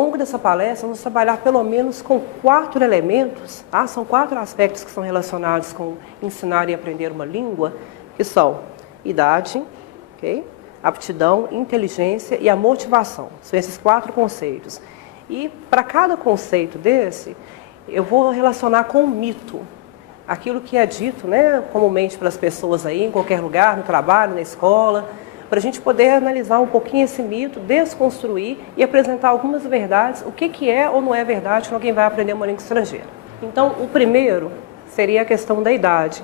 longo dessa palestra, vamos trabalhar pelo menos com 4 elementos, tá? São 4 aspectos que são relacionados com ensinar e aprender uma língua, que são idade, okay? Aptidão, inteligência e a motivação. São esses 4 conceitos. E para cada conceito desse, eu vou relacionar com um mito. Aquilo que é dito, né, comumente para as pessoas aí, em qualquer lugar, no trabalho, na escola, para a gente poder analisar um pouquinho esse mito, desconstruir e apresentar algumas verdades, o que é ou não é verdade quando alguém vai aprender uma língua estrangeira. Então, o primeiro seria a questão da idade.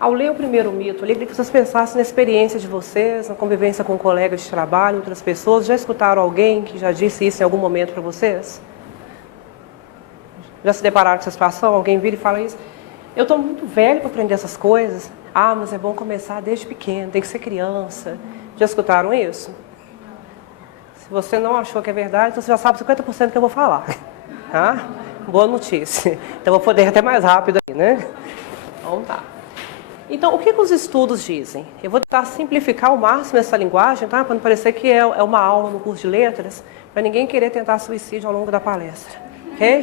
Ao ler o primeiro mito, eu queria que vocês pensassem na experiência de vocês, na convivência com colegas de trabalho, outras pessoas. Já escutaram alguém que já disse isso em algum momento para vocês? Já se depararam com essa situação? Alguém vira e fala isso? Eu estou muito velho para aprender essas coisas. Ah, mas é bom começar desde pequeno, tem que ser criança. Já escutaram isso? Se você não achou que é verdade, então você já sabe 50% que eu vou falar. Tá? Boa notícia. Então eu vou poder até mais rápido aí, né? Então tá. Então, o que os estudos dizem? Eu vou tentar simplificar ao máximo essa linguagem, tá? Para não parecer que é uma aula no curso de letras, para ninguém querer tentar suicídio ao longo da palestra. Ok?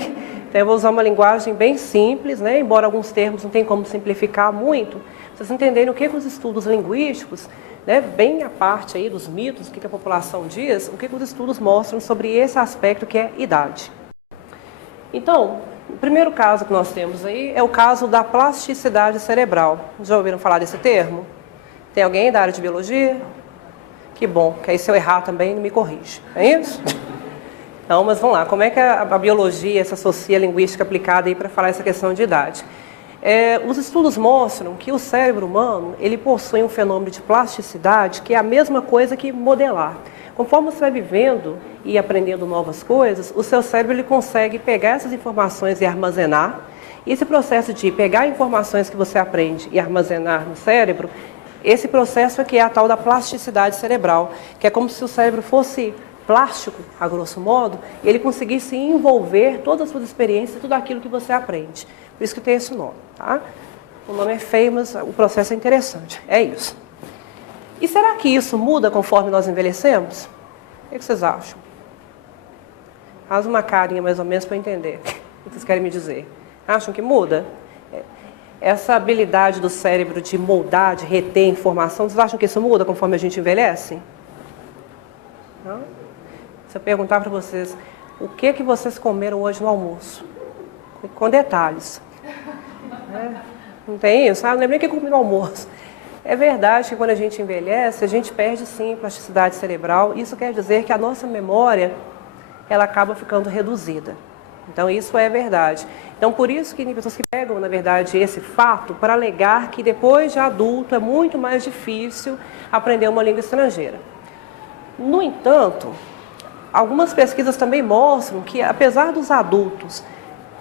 Então, eu vou usar uma linguagem bem simples, né? Embora alguns termos não tenham como simplificar muito, vocês entenderem o que os estudos linguísticos, né, bem a parte aí dos mitos, o que a população diz, o que os estudos mostram sobre esse aspecto que é idade. Então, o primeiro caso que nós temos aí é o caso da plasticidade cerebral. Já ouviram falar desse termo? Tem alguém da área de biologia? Que bom, que aí se eu errar também não me corrige. É isso? Então, mas vamos lá, como é que a biologia se associa à linguística aplicada aí para falar essa questão de idade? Os estudos mostram que o cérebro humano, ele possui um fenômeno de plasticidade que é a mesma coisa que modelar. Conforme você vai vivendo e aprendendo novas coisas, o seu cérebro ele consegue pegar essas informações e armazenar. E esse processo de pegar informações que você aprende e armazenar no cérebro, esse processo é que é a tal da plasticidade cerebral, que é como se o cérebro fosse plástico, a grosso modo, e ele conseguisse envolver todas as suas experiências, tudo aquilo que você aprende. Por isso que tem esse nome, tá? O nome é feio, mas o processo é interessante. É isso. E será que isso muda conforme nós envelhecemos? O que vocês acham? Faz uma carinha mais ou menos para eu entender o que vocês querem me dizer. Acham que muda? Essa habilidade do cérebro de moldar, de reter informação, vocês acham que isso muda conforme a gente envelhece? Não? Se eu perguntar para vocês, o que vocês comeram hoje no almoço? Com detalhes. Não tem isso? Não lembro nem o que eu comi no almoço. É verdade que quando a gente envelhece, a gente perde sim plasticidade cerebral. Isso quer dizer que a nossa memória, ela acaba ficando reduzida. Então isso é verdade. Então por isso que tem pessoas que pegam, na verdade, esse fato para alegar que depois de adulto é muito mais difícil aprender uma língua estrangeira. No entanto, algumas pesquisas também mostram que apesar dos adultos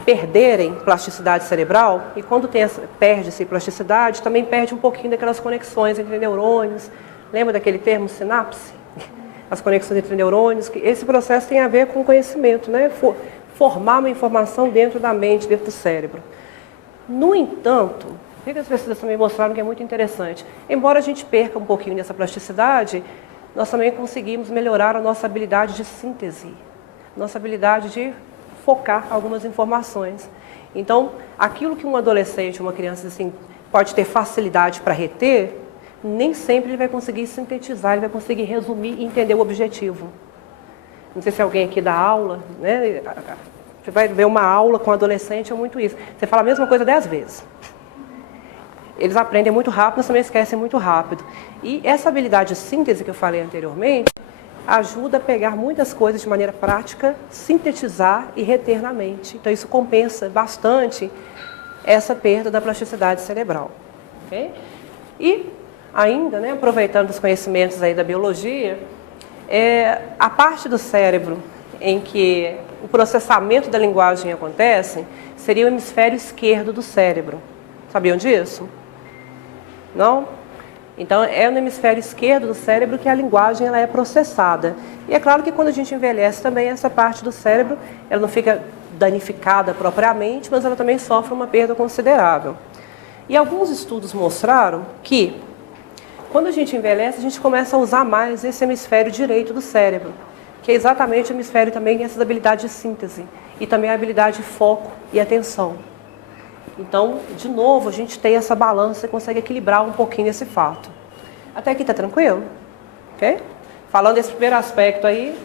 perderem plasticidade cerebral, e quando perde-se plasticidade, também perde um pouquinho daquelas conexões entre neurônios. Lembra daquele termo sinapse? As conexões entre neurônios, que esse processo tem a ver com conhecimento, né? Formar uma informação dentro da mente, dentro do cérebro. No entanto, o que as pesquisas também mostraram que é muito interessante? Embora a gente perca um pouquinho dessa plasticidade, nós também conseguimos melhorar a nossa habilidade de síntese, nossa habilidade de focar algumas informações. Então, aquilo que um adolescente, uma criança assim, pode ter facilidade para reter, nem sempre ele vai conseguir sintetizar, ele vai conseguir resumir e entender o objetivo. Não sei se alguém aqui dá aula, né? Você vai ver uma aula com adolescente, é muito isso. Você fala a mesma coisa 10 vezes. Eles aprendem muito rápido, mas também esquecem muito rápido. E essa habilidade de síntese que eu falei anteriormente, ajuda a pegar muitas coisas de maneira prática, sintetizar e reter na mente. Então isso compensa bastante essa perda da plasticidade cerebral. Okay? E ainda, né, aproveitando os conhecimentos aí da biologia, a parte do cérebro em que o processamento da linguagem acontece seria o hemisfério esquerdo do cérebro. Sabiam disso? Não? Então, é no hemisfério esquerdo do cérebro que a linguagem ela é processada. E é claro que quando a gente envelhece também, essa parte do cérebro ela não fica danificada propriamente, mas ela também sofre uma perda considerável. E alguns estudos mostraram que, quando a gente envelhece, a gente começa a usar mais esse hemisfério direito do cérebro. que é exatamente o hemisfério também tem essas habilidades de síntese e também a habilidade de foco e atenção. Então, de novo, a gente tem essa balança e consegue equilibrar um pouquinho esse fato. Até aqui está tranquilo? Ok? Falando desse primeiro aspecto aí,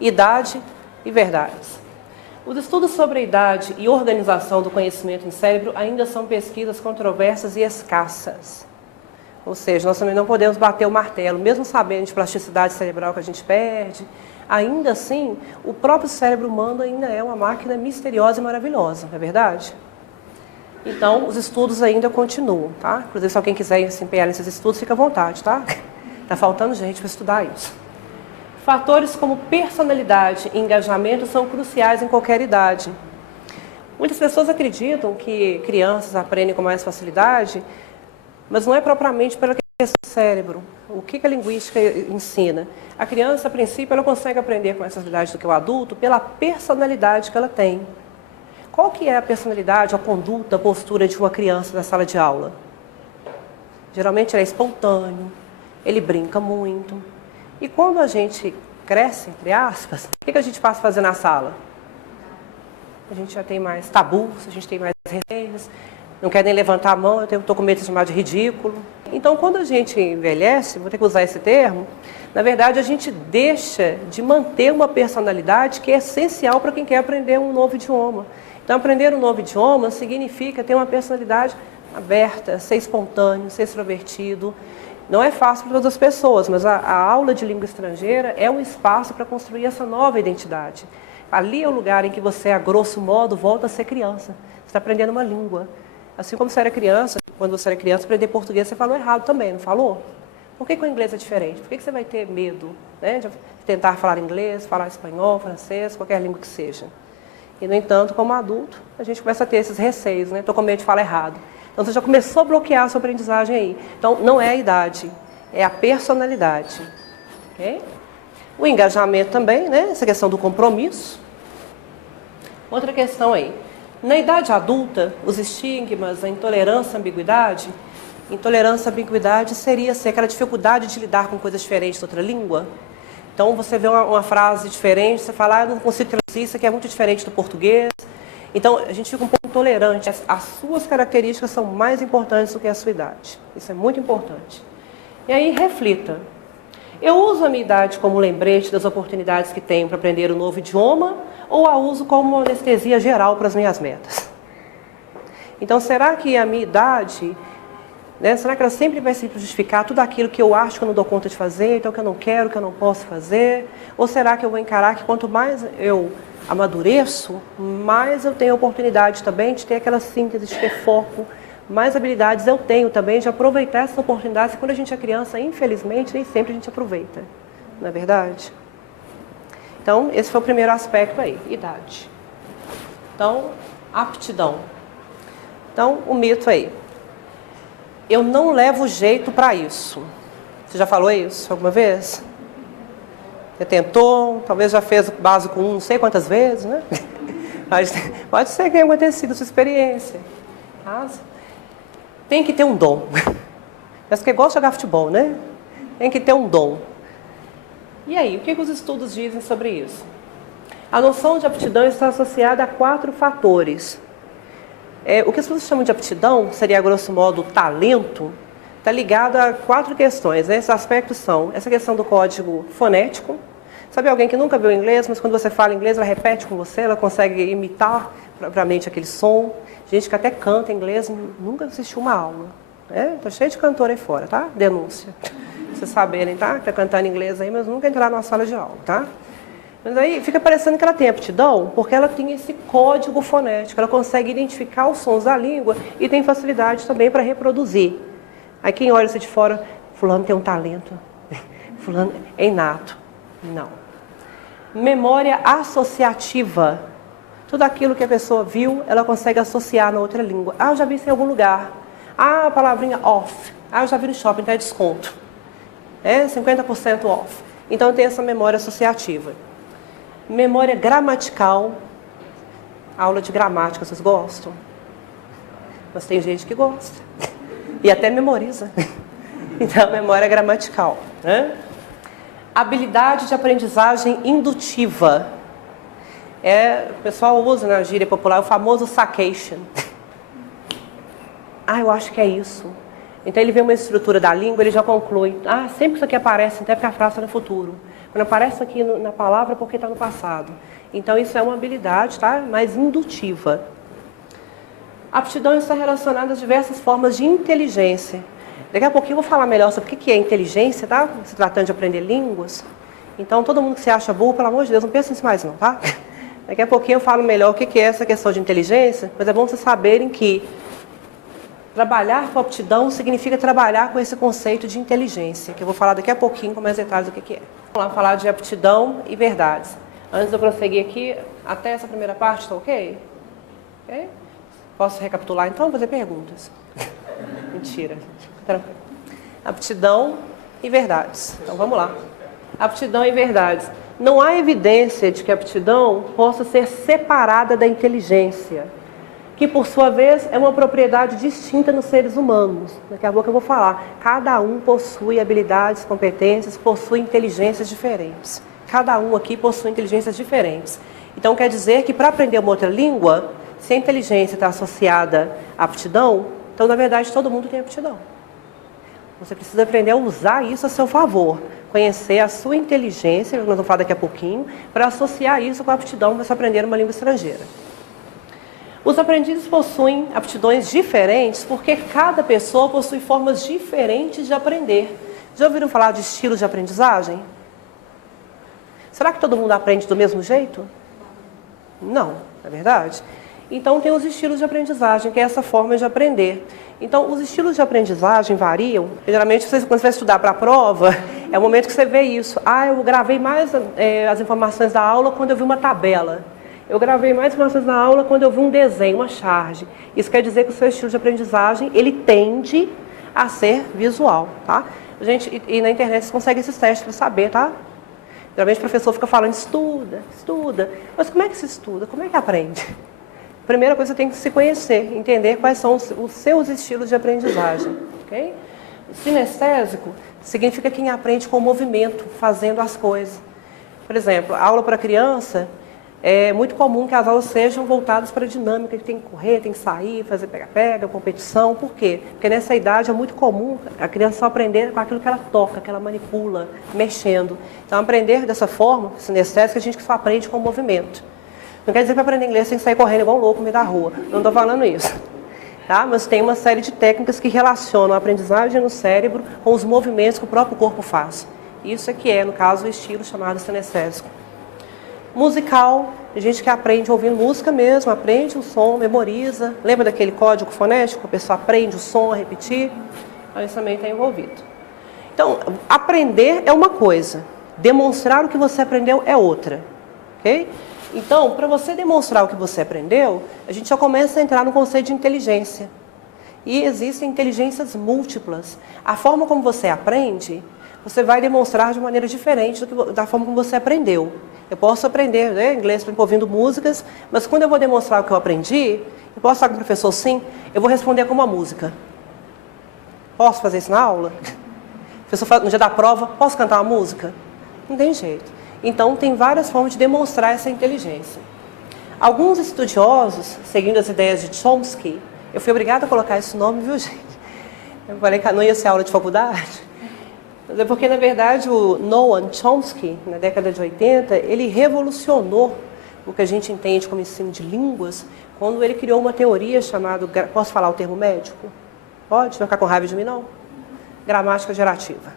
idade e verdades. Os estudos sobre a idade e organização do conhecimento em cérebro ainda são pesquisas controversas e escassas. Ou seja, nós também não podemos bater o martelo, mesmo sabendo de plasticidade cerebral que a gente perde, ainda assim, o próprio cérebro humano ainda é uma máquina misteriosa e maravilhosa, não é verdade? Então, os estudos ainda continuam, tá? Inclusive, se alguém quiser se empenhar nesses estudos, fica à vontade, tá? Está faltando gente para estudar isso. Fatores como personalidade e engajamento são cruciais em qualquer idade. Muitas pessoas acreditam que crianças aprendem com mais facilidade, mas não é propriamente pela questão do cérebro. O que a linguística ensina? A criança, a princípio, ela consegue aprender com mais facilidade do que o adulto pela personalidade que ela tem. Qual que é a personalidade, a conduta, a postura de uma criança na sala de aula? Geralmente ele é espontâneo, ele brinca muito. E quando a gente cresce, entre aspas, o que a gente passa a fazer na sala? A gente já tem mais tabus, a gente tem mais receios, não quer nem levantar a mão, eu estou com medo de chamar de ridículo. Então, quando a gente envelhece, vou ter que usar esse termo, na verdade a gente deixa de manter uma personalidade que é essencial para quem quer aprender um novo idioma. Então, aprender um novo idioma significa ter uma personalidade aberta, ser espontâneo, ser extrovertido. Não é fácil para todas as pessoas, mas a aula de língua estrangeira é um espaço para construir essa nova identidade. Ali é o lugar em que você, a grosso modo, volta a ser criança. Você está aprendendo uma língua. Assim como você era criança, quando você era criança, aprender português, você falou errado também, não falou? Por que o inglês é diferente? Por que você vai ter medo, né, de tentar falar inglês, falar espanhol, francês, qualquer língua que seja? E, no entanto, como adulto, a gente começa a ter esses receios, né? Estou com medo de falar errado. Então, você já começou a bloquear a sua aprendizagem aí. Então, não é a idade, é a personalidade. Okay? O engajamento também, né? Essa questão do compromisso. Outra questão aí. Na idade adulta, os estigmas, a intolerância à ambiguidade. Intolerância à ambiguidade seria ser aquela dificuldade de lidar com coisas diferentes de outra língua. Então, você vê uma frase diferente, você fala, eu não consigo traduzir, isso aqui é muito diferente do português. Então, a gente fica um pouco intolerante. As suas características são mais importantes do que a sua idade. Isso é muito importante. E aí, reflita. Eu uso a minha idade como lembrete das oportunidades que tenho para aprender um novo idioma ou a uso como uma anestesia geral para as minhas metas? Então, será que a minha idade, né, será que ela sempre vai se justificar tudo aquilo que eu acho que eu não dou conta de fazer, então que eu não quero, que eu não posso fazer? Ou será que eu vou encarar que quanto mais eu amadureço, mais eu tenho oportunidade também de ter aquela síntese, de ter foco, mais habilidades eu tenho também de aproveitar essas oportunidades. E quando a gente é criança, infelizmente, nem sempre a gente aproveita, não é verdade? Então, esse foi o primeiro aspecto aí, idade. Então, aptidão. Então, o mito aí. Eu não levo jeito para isso. Você já falou isso alguma vez? Você tentou, talvez já fez o básico 1 não sei quantas vezes, né? Mas pode ser que tenha acontecido a sua experiência. Mas tem que ter um dom. Mas que gosta de jogar futebol, né? Tem que ter um dom. E aí, o que os estudos dizem sobre isso? A noção de aptidão está associada a 4 fatores. O que as pessoas chamam de aptidão, seria, a grosso modo, o talento, está ligado a 4 questões. Né? Esses aspectos são essa questão do código fonético. Sabe alguém que nunca viu inglês, mas quando você fala inglês, ela repete com você, ela consegue imitar propriamente aquele som. Gente que até canta inglês, nunca assistiu uma aula. Tá cheio de cantor aí fora, tá? Denúncia. Pra vocês saberem, tá? Que tá cantando inglês aí, mas nunca entraram numa sala de aula, tá? Mas aí fica parecendo que ela tem aptidão, porque ela tem esse código fonético, ela consegue identificar os sons da língua e tem facilidade também para reproduzir. Aí quem olha isso de fora, fulano tem um talento, fulano é inato. Não. Memória associativa. Tudo aquilo que a pessoa viu, ela consegue associar na outra língua. Ah, eu já vi isso em algum lugar. Ah, a palavrinha off. Ah, eu já vi no shopping, então é desconto. 50% off. Então tem essa memória associativa. Memória gramatical. Aula de gramática, vocês gostam? Mas tem gente que gosta. E até memoriza. Então, memória gramatical. Né? Habilidade de aprendizagem indutiva. O pessoal usa na gíria popular o famoso sacation. Eu acho que é isso. Então ele vê uma estrutura da língua, ele já conclui. Sempre que isso aqui aparece, até porque a frase está no futuro. Quando aparece aqui na palavra, porque está no passado. Então isso é uma habilidade, tá? Mais indutiva. Aptidão está relacionada a diversas formas de inteligência. Daqui a pouquinho eu vou falar melhor sobre o que é inteligência, tá? Se tratando de aprender línguas. Então todo mundo que se acha burro, pelo amor de Deus, não pensa nisso mais não, tá? Daqui a pouquinho eu falo melhor o que é essa questão de inteligência, mas é bom vocês saberem que trabalhar com aptidão significa trabalhar com esse conceito de inteligência, que eu vou falar daqui a pouquinho com mais detalhes do que é. Vamos lá falar de aptidão e verdades. Antes de eu prosseguir aqui, até essa primeira parte, está ok? Ok? Posso recapitular então? Fazer perguntas? Mentira. Tranquilo. Aptidão e verdades. Então vamos lá. Aptidão e verdades. Não há evidência de que a aptidão possa ser separada da inteligência, que por sua vez é uma propriedade distinta nos seres humanos. Daqui a pouco eu vou falar. Cada um possui habilidades, competências, possui inteligências diferentes. Cada um aqui possui inteligências diferentes. Então quer dizer que para aprender uma outra língua, se a inteligência está associada à aptidão, então na verdade todo mundo tem aptidão. Você precisa aprender a usar isso a seu favor. Conhecer a sua inteligência, nós vamos falar daqui a pouquinho, para associar isso com a aptidão para você aprender uma língua estrangeira. Os aprendizes possuem aptidões diferentes porque cada pessoa possui formas diferentes de aprender. Já ouviram falar de estilos de aprendizagem? Será que todo mundo aprende do mesmo jeito? Não, não é verdade? Então tem os estilos de aprendizagem, que é essa forma de aprender. Então os estilos de aprendizagem variam. Geralmente quando você vai estudar para a prova, é o momento que você vê isso. Eu gravei mais as informações da aula quando eu vi uma tabela. Eu gravei mais informações na aula quando eu vi um desenho, uma charge. Isso quer dizer que o seu estilo de aprendizagem, ele tende a ser visual, tá? Gente, e na internet você consegue esses testes para saber, tá? Geralmente o professor fica falando, estuda, estuda. Mas como é que se estuda? Como é que aprende? Primeira coisa, você tem que se conhecer, entender quais são os seus estilos de aprendizagem, ok? Sinestésico significa quem aprende com movimento, fazendo as coisas. Por exemplo, a aula para criança, é muito comum que as aulas sejam voltadas para a dinâmica, que tem que correr, tem que sair, fazer pega-pega, competição. Por quê? Porque nessa idade é muito comum a criança só aprender com aquilo que ela toca, que ela manipula, mexendo. Então, aprender dessa forma, sinestésica, a gente só aprende com movimento. Não quer dizer que para aprender inglês tem que sair correndo igual um louco no meio da rua. Não estou falando isso. Tá? Mas tem uma série de técnicas que relacionam a aprendizagem no cérebro com os movimentos que o próprio corpo faz. Isso é que é, no caso, o estilo chamado sinestésico. Musical, a gente que aprende ouvindo música mesmo, aprende o som, memoriza. Lembra daquele código fonético? A pessoa aprende o som a repetir. Então, isso também está envolvido. Então, aprender é uma coisa. Demonstrar o que você aprendeu é outra. Ok? Então, para você demonstrar o que você aprendeu, a gente já começa a entrar no conceito de inteligência. E existem inteligências múltiplas. A forma como você aprende, você vai demonstrar de maneira diferente da forma como você aprendeu. Eu posso aprender inglês ouvindo músicas, mas quando eu vou demonstrar o que eu aprendi, eu posso falar com o professor sim, eu vou responder com uma música. Posso fazer isso na aula? O professor fala, no dia da prova, posso cantar uma música? Não tem jeito. Então, tem várias formas de demonstrar essa inteligência. Alguns estudiosos, seguindo as ideias de Chomsky, eu fui obrigada a colocar esse nome, viu, gente? Eu falei que não ia ser aula de faculdade. Mas é porque, na verdade, o Noam Chomsky, na década de 80, ele revolucionou o que a gente entende como ensino de línguas, quando ele criou uma teoria chamada, posso falar o termo médico? Pode? Não ficar com raiva de mim, não? Gramática gerativa.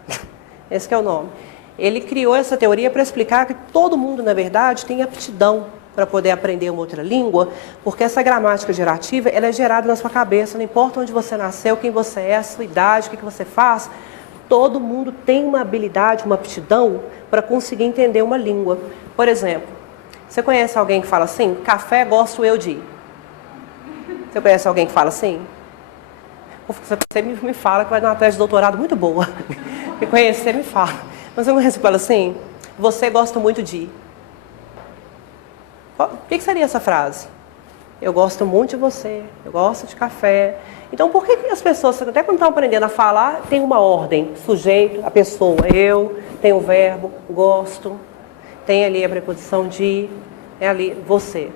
Esse que é o nome. Ele criou essa teoria para explicar que todo mundo, na verdade, tem aptidão para poder aprender uma outra língua, porque essa gramática gerativa, ela é gerada na sua cabeça, não importa onde você nasceu, quem você é, a sua idade, o que você faz, todo mundo tem uma habilidade, uma aptidão para conseguir entender uma língua. Por exemplo, você conhece alguém que fala assim, café gosto eu de? Você conhece alguém que fala assim? Você me fala que vai dar uma tese de doutorado muito boa. Me conhecer, me fala. Mas eu conheço que fala assim, você gosta muito de... O que seria essa frase? Eu gosto muito de você, eu gosto de café. Então, por que as pessoas, até quando estão aprendendo a falar, tem uma ordem? Sujeito, a pessoa, eu, tem o verbo, gosto, tem ali a preposição de, é ali, você.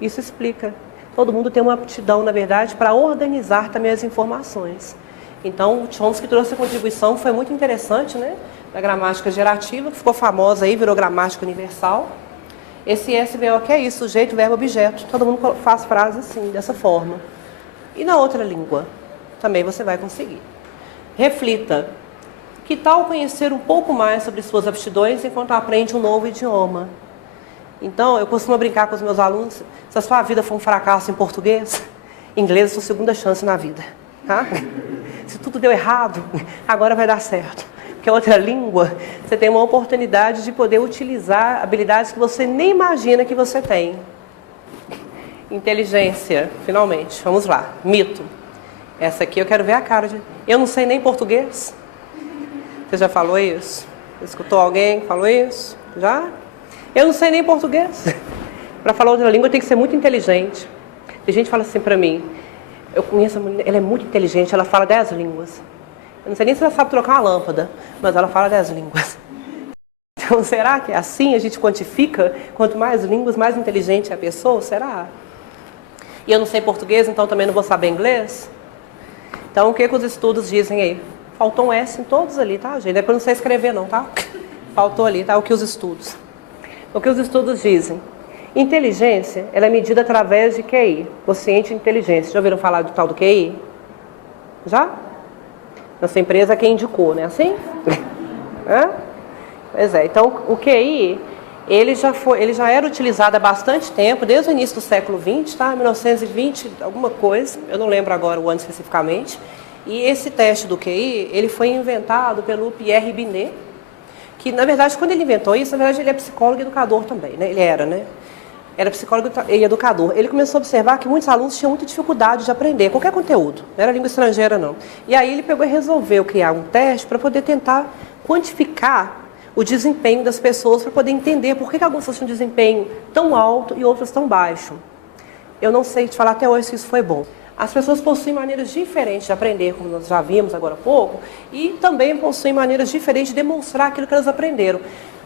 Isso explica. Todo mundo tem uma aptidão, na verdade, para organizar também as informações. Então, o Chomsky trouxe a contribuição que foi muito interessante, né? Da gramática gerativa, que ficou famosa aí, virou gramática universal. Esse SVO que é isso, sujeito, verbo, objeto. Todo mundo faz frases assim, dessa forma. E na outra língua? Também você vai conseguir. Reflita. Que tal conhecer um pouco mais sobre suas aptidões enquanto aprende um novo idioma? Então, eu costumo brincar com os meus alunos, se a sua vida for um fracasso em português, inglês é a sua segunda chance na vida. Tá? Se tudo deu errado, agora vai dar certo. Porque outra língua, você tem uma oportunidade de poder utilizar habilidades que você nem imagina que você tem. Inteligência, finalmente. Vamos lá. Mito. Essa aqui eu quero ver a cara de... Eu não sei nem português. Você já falou isso? Escutou alguém que falou isso? Já? Eu não sei nem português. Para falar outra língua tem que ser muito inteligente. Tem gente que fala assim para mim, eu conheço, ela é muito inteligente, ela fala 10 línguas. Eu não sei nem se ela sabe trocar uma lâmpada, mas ela fala 10 línguas. Então, será que é assim? A gente quantifica? Quanto mais línguas, mais inteligente é a pessoa? Será? E eu não sei português, então também não vou saber inglês? Então, o que os estudos dizem aí? Faltou um S em todos ali, tá, gente? É porque eu não sei escrever, não, tá? Faltou ali, tá? O que os estudos dizem? Inteligência, ela é medida através de QI, quociente de inteligência. Já ouviram falar do tal do QI? Já? Nossa empresa é quem indicou, né? Assim? É? Pois é. Então, o QI, ele já era utilizado há bastante tempo, desde o início do século XX, tá? 1920, alguma coisa, eu não lembro agora o ano especificamente. E esse teste do QI, ele foi inventado pelo Pierre Binet, que, na verdade, quando ele inventou isso, na verdade, ele é psicólogo e educador também, né? Ele era, né? Era psicólogo e educador. Ele começou a observar que muitos alunos tinham muita dificuldade de aprender qualquer conteúdo. Não era língua estrangeira, não. E aí ele pegou e resolveu criar um teste para poder tentar quantificar o desempenho das pessoas, para poder entender por que algumas pessoas tinham um desempenho tão alto e outras tão baixo. Eu não sei te falar até hoje se isso foi bom. As pessoas possuem maneiras diferentes de aprender, como nós já vimos agora há pouco, e também possuem maneiras diferentes de demonstrar aquilo que elas aprenderam.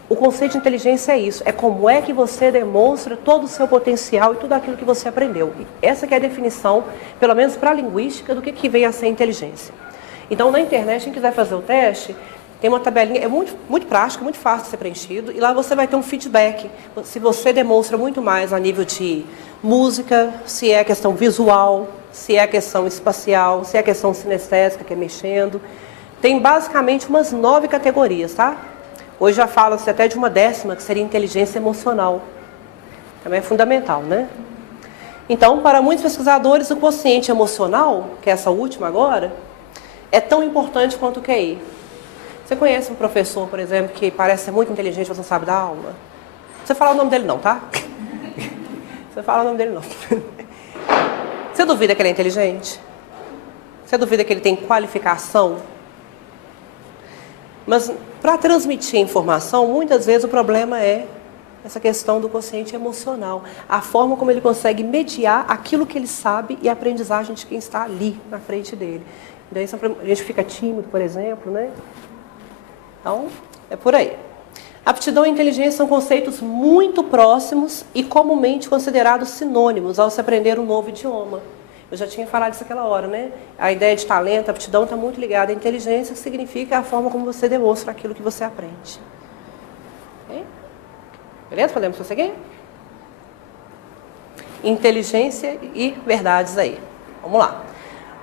O conceito de inteligência é isso, é como é que você demonstra todo o seu potencial e tudo aquilo que você aprendeu. E essa que é a definição, pelo menos para a linguística, do que vem a ser inteligência. Então, na internet, quem quiser fazer o teste, tem uma tabelinha, é muito prático, muito fácil de ser preenchido, e lá você vai ter um feedback. Se você demonstra muito mais a nível de música, se é questão visual, se é questão espacial, se é questão sinestésica, que é mexendo. Tem basicamente umas 9 categorias, tá? Hoje já fala-se até de uma 10ª, que seria inteligência emocional. Também é fundamental, né? Então, para muitos pesquisadores, o quociente emocional, que é essa última agora, é tão importante quanto o QI. Você conhece um professor, por exemplo, que parece ser muito inteligente, mas não sabe dar aula? Não precisa falar o nome dele não, tá? Você fala o nome dele não. Você duvida que ele é inteligente? Você duvida que ele tem qualificação? Mas para transmitir informação, muitas vezes o problema é essa questão do quociente emocional. A forma como ele consegue mediar aquilo que ele sabe e a aprendizagem de quem está ali na frente dele. Daí a gente fica tímido, por exemplo, né? Então, é por aí. Aptidão e inteligência são conceitos muito próximos e comumente considerados sinônimos ao se aprender um novo idioma. Eu já tinha falado isso aquela hora, né? A ideia de talento, aptidão está muito ligada à inteligência, que significa a forma como você demonstra aquilo que você aprende. Okay? Beleza? Podemos prosseguir? Inteligência e verdades aí. Vamos lá.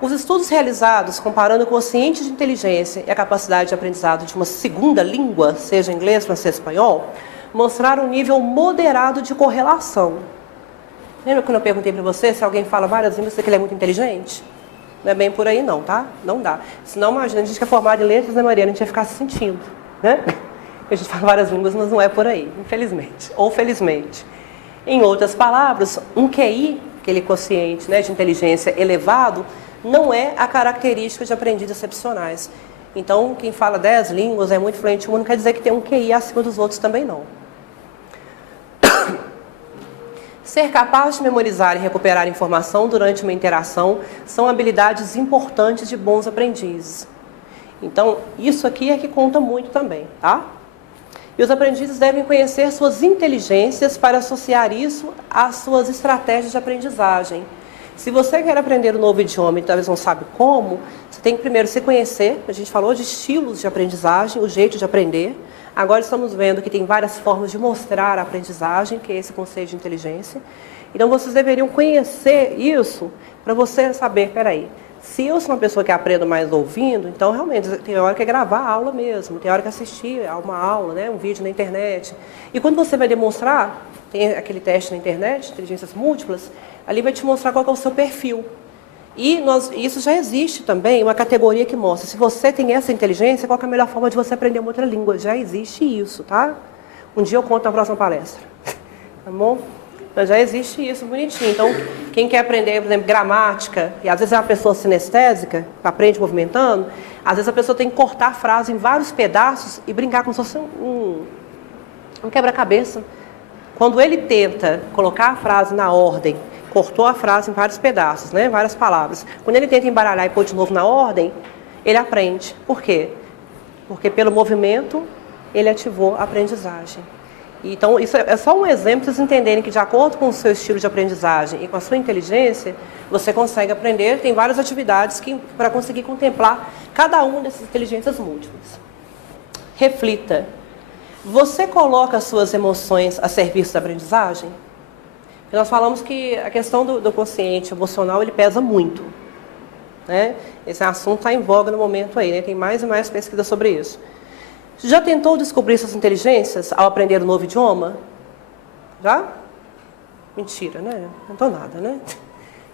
Os estudos realizados comparando o quociente de inteligência e a capacidade de aprendizado de uma segunda língua, seja inglês, francês, espanhol, mostraram um nível moderado de correlação. Lembra quando eu perguntei para você se alguém fala várias línguas, você que ele é muito inteligente? Não é bem por aí não, tá? Não dá. Senão, imagina, a gente que é formado em letras, né, Maria? A gente ia ficar se sentindo, né? A gente fala várias línguas, mas não é por aí, infelizmente. Ou felizmente. Em outras palavras, um QI, aquele quociente, né, de inteligência elevado, não é a característica de aprendidos excepcionais. Então, quem fala 10 línguas é muito fluente, não quer dizer que tem um QI acima dos outros também não. Ser capaz de memorizar e recuperar informação durante uma interação são habilidades importantes de bons aprendizes. Então, isso aqui é que conta muito também, tá? E os aprendizes devem conhecer suas inteligências para associar isso às suas estratégias de aprendizagem. Se você quer aprender um novo idioma e talvez não sabe como, você tem que primeiro se conhecer. A gente falou de estilos de aprendizagem, o jeito de aprender. Agora estamos vendo que tem várias formas de mostrar a aprendizagem, que é esse conceito de inteligência. Então, vocês deveriam conhecer isso para você saber, peraí, se eu sou uma pessoa que aprendo mais ouvindo, então realmente tem hora que é gravar a aula mesmo, tem hora que assistir a uma aula, né, um vídeo na internet. E quando você vai demonstrar, tem aquele teste na internet, inteligências múltiplas, ali vai te mostrar qual é o seu perfil. E isso já existe também, uma categoria que mostra, se você tem essa inteligência, qual é a melhor forma de você aprender uma outra língua. Já existe isso, tá? Um dia eu conto na próxima palestra. Tá bom? Mas já existe isso, bonitinho. Então, quem quer aprender, por exemplo, gramática, e às vezes é uma pessoa sinestésica, que aprende movimentando, às vezes a pessoa tem que cortar a frase em vários pedaços e brincar como se fosse um quebra-cabeça. Quando ele tenta colocar a frase na ordem, cortou a frase em vários pedaços, né? Várias palavras. Quando ele tenta embaralhar e pôr de novo na ordem, ele aprende. Por quê? Porque pelo movimento ele ativou a aprendizagem. Então, isso é só um exemplo para vocês entenderem que, de acordo com o seu estilo de aprendizagem e com a sua inteligência, você consegue aprender. Tem várias atividades para conseguir contemplar cada uma dessas inteligências múltiplas. Reflita. Você coloca as suas emoções a serviço da aprendizagem? E nós falamos que a questão do consciente emocional, ele pesa muito, né? Esse assunto está em voga no momento aí, né? Tem mais e mais pesquisa sobre isso. Já tentou descobrir suas inteligências ao aprender um novo idioma? Já? Mentira, né? Não estou nada, né?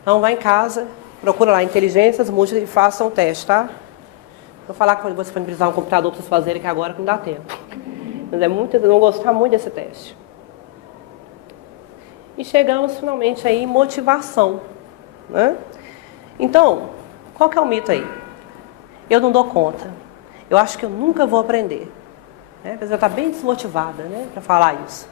Então, vai em casa, procura lá inteligências múltiplas e faça um teste, tá? Vou falar que eu vou disponibilizar um computador para vocês fazerem aqui agora, que não dá tempo. Mas vocês vão gostar muito desse teste. E chegamos finalmente aí em motivação, né? Então, qual que é o mito aí? Eu não dou conta. Eu acho que eu nunca vou aprender. Né? A pessoa está bem desmotivada, né, para falar isso.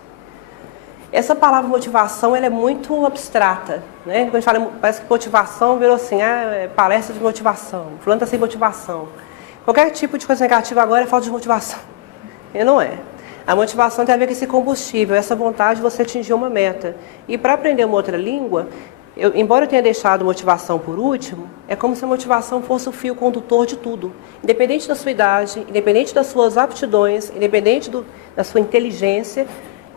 Essa palavra motivação, ela é muito abstrata, né? Quando a gente fala, parece que motivação virou assim, palestra de motivação, fulano está sem motivação. Qualquer tipo de coisa negativa agora é falta de motivação. E não é. A motivação tem a ver com esse combustível, essa vontade de você atingir uma meta. E para aprender uma outra língua, embora eu tenha deixado motivação por último, é como se a motivação fosse o fio condutor de tudo. Independente da sua idade, independente das suas aptidões, independente da sua inteligência,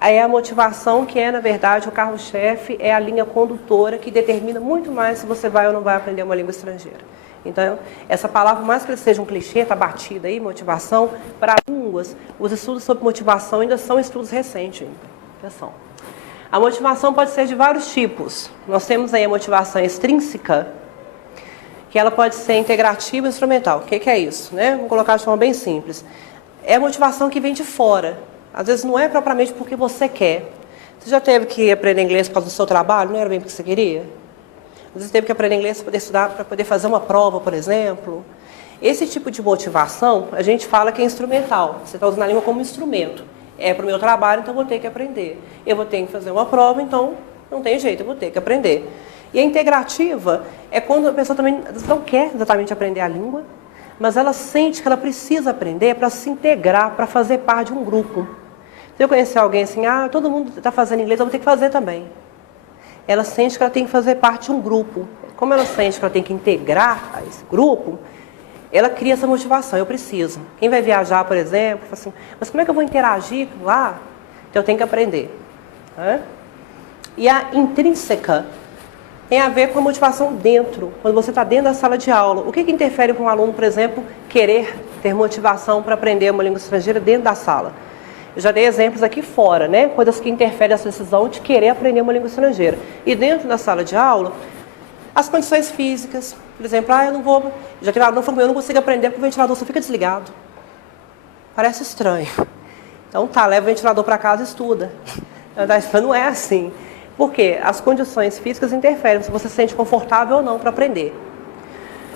é a motivação que é, na verdade, o carro-chefe, é a linha condutora que determina muito mais se você vai ou não vai aprender uma língua estrangeira. Então, essa palavra, por mais que seja um clichê, está batida aí, motivação, para línguas, os estudos sobre motivação ainda são estudos recentes. Atenção. A motivação pode ser de vários tipos. Nós temos aí a motivação extrínseca, que ela pode ser integrativa e instrumental. O que é isso? Né? Vamos colocar de forma bem simples. É a motivação que vem de fora. Às vezes não é propriamente porque você quer. Você já teve que aprender inglês por causa do seu trabalho? Não era bem porque você queria? Às vezes teve que aprender inglês para poder estudar, para poder fazer uma prova, por exemplo. Esse tipo de motivação, a gente fala que é instrumental. Você está usando a língua como instrumento. É para o meu trabalho, então eu vou ter que aprender. Eu vou ter que fazer uma prova, então não tem jeito, eu vou ter que aprender. E a integrativa é quando a pessoa também não quer exatamente aprender a língua, mas ela sente que ela precisa aprender para se integrar, para fazer parte de um grupo. Se eu conhecer alguém assim, todo mundo está fazendo inglês, eu vou ter que fazer também. Ela sente que ela tem que fazer parte de um grupo. Como ela sente que ela tem que integrar a esse grupo, ela cria essa motivação, eu preciso. Quem vai viajar, por exemplo, fala assim, mas como é que eu vou interagir lá? Então eu tenho que aprender. Né? E a intrínseca tem a ver com a motivação dentro, quando você está dentro da sala de aula. O que interfere com um aluno, por exemplo, querer ter motivação para aprender uma língua estrangeira dentro da sala? Eu já dei exemplos aqui fora, né? Coisas que interferem nessa decisão de querer aprender uma língua estrangeira. E dentro da sala de aula, as condições físicas. Por exemplo, eu não vou... Já teve aluno falando, eu não consigo aprender porque o ventilador só fica desligado. Parece estranho. Então leva o ventilador para casa e estuda. Não é assim. Por quê? As condições físicas interferem se você se sente confortável ou não para aprender.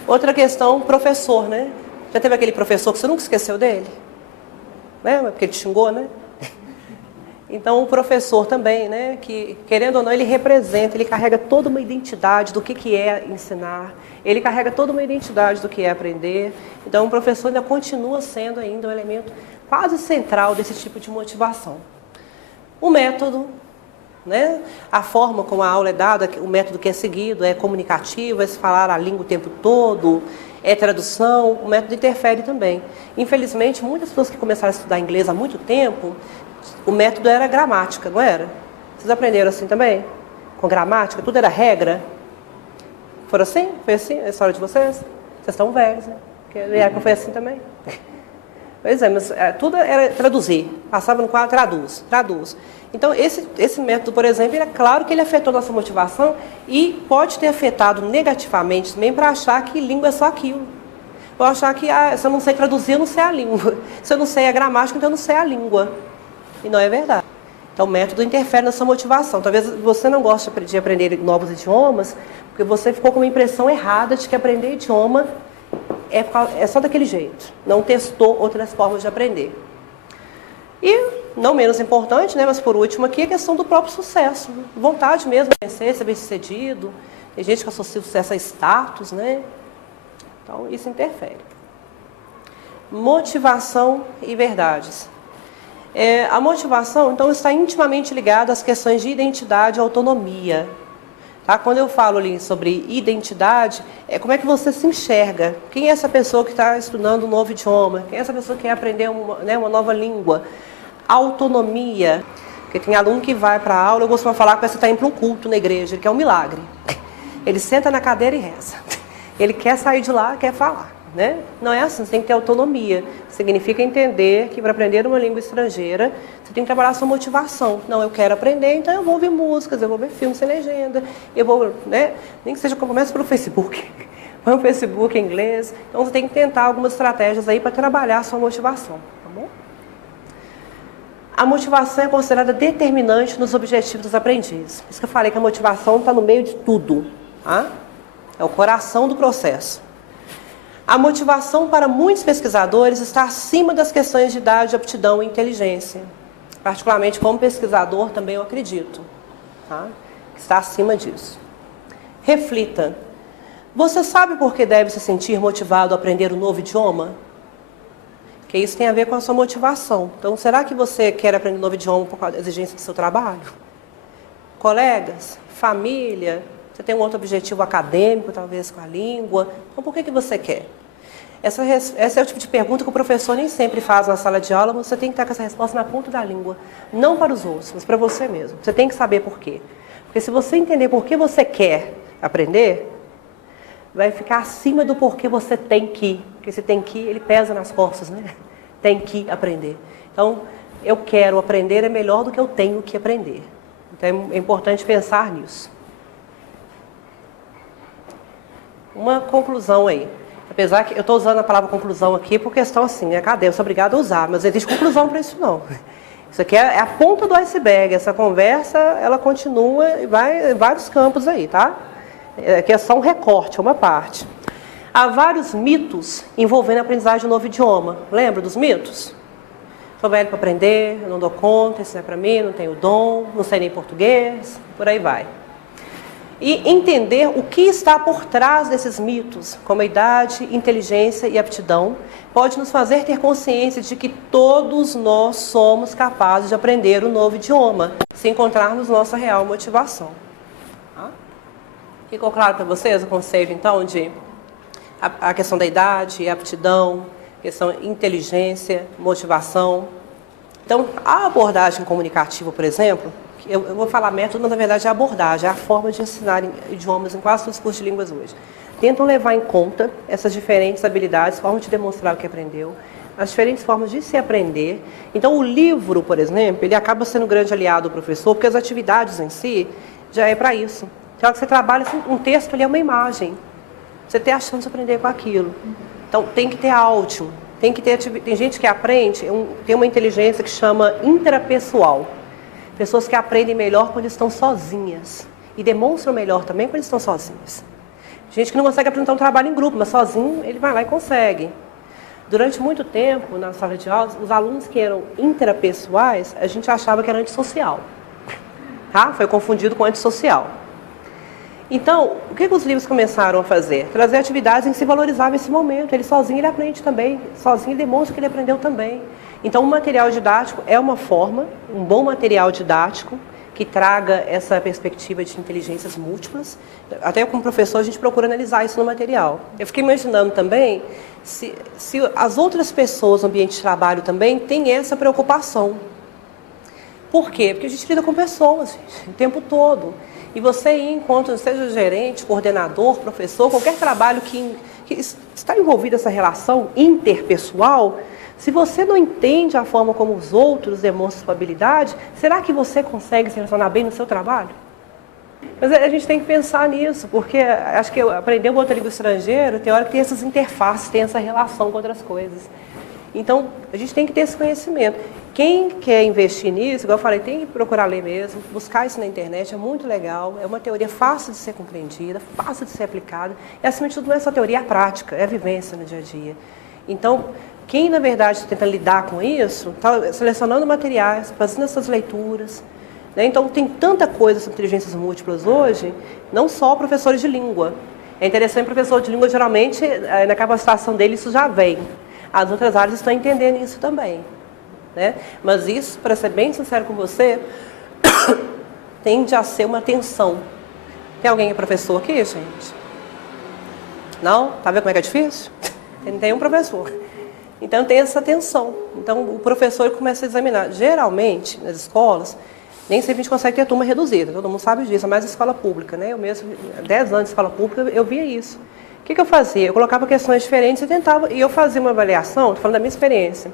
Outra questão, professor, né? Já teve aquele professor que você nunca esqueceu dele? Né? Porque ele te xingou, né? Então, o professor também, né, que, querendo ou não, ele representa, ele carrega toda uma identidade do que é ensinar, ele carrega toda uma identidade do que é aprender. Então, o professor ainda continua sendo ainda um elemento quase central desse tipo de motivação. O método, né, a forma como a aula é dada, o método que é seguido é comunicativo, é se falar a língua o tempo todo, é tradução, o método interfere também. Infelizmente, muitas pessoas que começaram a estudar inglês há muito tempo, o método era gramática, não era? Vocês aprenderam assim também? Com gramática? Tudo era regra? Foram assim? Foi assim a história de vocês? Vocês estão velhos, né? Porque a época foi assim também. Pois é, mas tudo era traduzir. Passava no quadro, traduz. Então, esse método, por exemplo, é claro que ele afetou nossa motivação e pode ter afetado negativamente também para achar que língua é só aquilo. Ou achar que se eu não sei traduzir, eu não sei a língua. Se eu não sei a gramática, então eu não sei a língua. E não é verdade. Então, o método interfere na sua motivação. Talvez você não goste de aprender novos idiomas, porque você ficou com uma impressão errada de que aprender idioma é só daquele jeito. Não testou outras formas de aprender. E, não menos importante, né, mas por último aqui, a questão do próprio sucesso. Vontade mesmo de vencer, ser bem-sucedido. Tem gente que associa o sucesso a status, né? Então, isso interfere. Motivação e verdades. A motivação, então, está intimamente ligada às questões de identidade e autonomia. Tá? Quando eu falo ali sobre identidade, como é que você se enxerga? Quem é essa pessoa que está estudando um novo idioma? Quem é essa pessoa que quer aprender uma nova língua? Autonomia. Porque tem aluno que vai para a aula, eu costumo falar que você está indo para um culto na igreja, que é um milagre. Ele senta na cadeira e reza. Ele quer sair de lá, quer falar. Né? Não é assim, você tem que ter autonomia. Significa entender que para aprender uma língua estrangeira, você tem que trabalhar a sua motivação. Não, eu quero aprender, então eu vou ouvir músicas, eu vou ver filmes sem legenda, eu vou, né? Nem que seja que eu comece pelo Facebook. Põe o Facebook em inglês. Então você tem que tentar algumas estratégias aí para trabalhar a sua motivação. Tá bom? A motivação é considerada determinante nos objetivos dos aprendizes. Por isso que eu falei que a motivação está no meio de tudo. Tá? É o coração do processo. A motivação para muitos pesquisadores está acima das questões de idade, aptidão e inteligência. Particularmente como pesquisador também eu acredito. Tá? Está acima disso. Reflita. Você sabe por que deve se sentir motivado a aprender um novo idioma? Porque isso tem a ver com a sua motivação. Então, será que você quer aprender um novo idioma por causa da exigência do seu trabalho? Colegas? Família? Você tem um outro objetivo acadêmico, talvez, com a língua? Então, por que você quer? Essa é o tipo de pergunta que o professor nem sempre faz na sala de aula, mas você tem que estar com essa resposta na ponta da língua. Não para os outros, mas para você mesmo. Você tem que saber por quê. Porque se você entender por que você quer aprender, vai ficar acima do porquê você tem que. Porque esse tem que, ele pesa nas costas, né? Tem que aprender. Então, eu quero aprender é melhor do que eu tenho que aprender. Então, é importante pensar nisso. Uma conclusão aí. Apesar que eu estou usando a palavra conclusão aqui por questão assim, cadê? Eu sou obrigada a usar, mas não existe conclusão para isso não. Isso aqui é a ponta do iceberg. Essa conversa, ela continua e vai em vários campos aí, tá? Aqui é só um recorte, uma parte. Há vários mitos envolvendo a aprendizagem de um novo idioma. Lembra dos mitos? Sou velho para aprender, eu não dou conta, isso não é para mim, não tenho dom, não sei nem português, por aí vai. E entender o que está por trás desses mitos, como a idade, inteligência e aptidão, pode nos fazer ter consciência de que todos nós somos capazes de aprender um novo idioma, se encontrarmos nossa real motivação. Ficou claro para vocês o conceito, então, de a questão da idade, aptidão, questão de inteligência, motivação? Então, a abordagem comunicativa, por exemplo, eu vou falar método, mas na verdade é a abordagem, é a forma de ensinar idiomas em quase todos os cursos de línguas hoje. Tentam levar em conta essas diferentes habilidades, formas de demonstrar o que aprendeu, as diferentes formas de se aprender. Então, o livro, por exemplo, ele acaba sendo um grande aliado do professor, porque as atividades em si já é para isso. Então, que você trabalha assim, um texto ali é uma imagem. Você tem a chance de aprender com aquilo. Então, tem que ter áudio, tem gente que aprende, tem uma inteligência que chama intrapessoal. Pessoas que aprendem melhor quando estão sozinhas. E demonstram melhor também quando estão sozinhas. Gente que não consegue apresentar um trabalho em grupo, mas sozinho ele vai lá e consegue. Durante muito tempo, na sala de aula, os alunos que eram interpessoais, a gente achava que era antissocial. Tá? Foi confundido com antissocial. Então, o que os livros começaram a fazer? Trazer atividades em que se valorizava esse momento. Ele sozinho ele aprende também, sozinho ele demonstra que ele aprendeu também. Então, o material didático é uma forma, um bom material didático, que traga essa perspectiva de inteligências múltiplas. Até como professor, a gente procura analisar isso no material. Eu fiquei imaginando também se as outras pessoas no ambiente de trabalho também têm essa preocupação. Por quê? Porque a gente lida com pessoas, gente, o tempo todo. E você ir, enquanto seja gerente, coordenador, professor, qualquer trabalho que está envolvido nessa relação interpessoal, se você não entende a forma como os outros demonstram sua habilidade, será que você consegue se relacionar bem no seu trabalho? Mas a gente tem que pensar nisso, porque acho que aprender uma outra língua estrangeira, tem hora que tem essas interfaces, tem essa relação com outras coisas. Então, a gente tem que ter esse conhecimento. Quem quer investir nisso, igual eu falei, tem que procurar ler mesmo, buscar isso na internet, é muito legal, é uma teoria fácil de ser compreendida, fácil de ser aplicada, e acima de tudo não é só teoria, é a prática, é a vivência no dia a dia. Então, quem na verdade tenta lidar com isso, está selecionando materiais, fazendo essas leituras, né? Então, tem tanta coisa sobre inteligências múltiplas hoje, não só professores de língua. É interessante, professor de língua, geralmente, na capacitação dele, isso já vem. As outras áreas estão entendendo isso também. Né? Mas isso, para ser bem sincero com você, tende a ser uma tensão. Tem alguém que é professor aqui, gente? Não? Tá vendo como é que é difícil? Tem um professor. Então tem essa tensão. Então o professor começa a examinar. Geralmente, nas escolas, nem sempre a gente consegue ter turma reduzida. Todo mundo sabe disso, é mais escola pública. Né? Eu mesmo, 10 anos de escola pública, eu via isso. O que eu fazia? Eu colocava questões diferentes e tentava, e eu fazia uma avaliação, estou falando da minha experiência.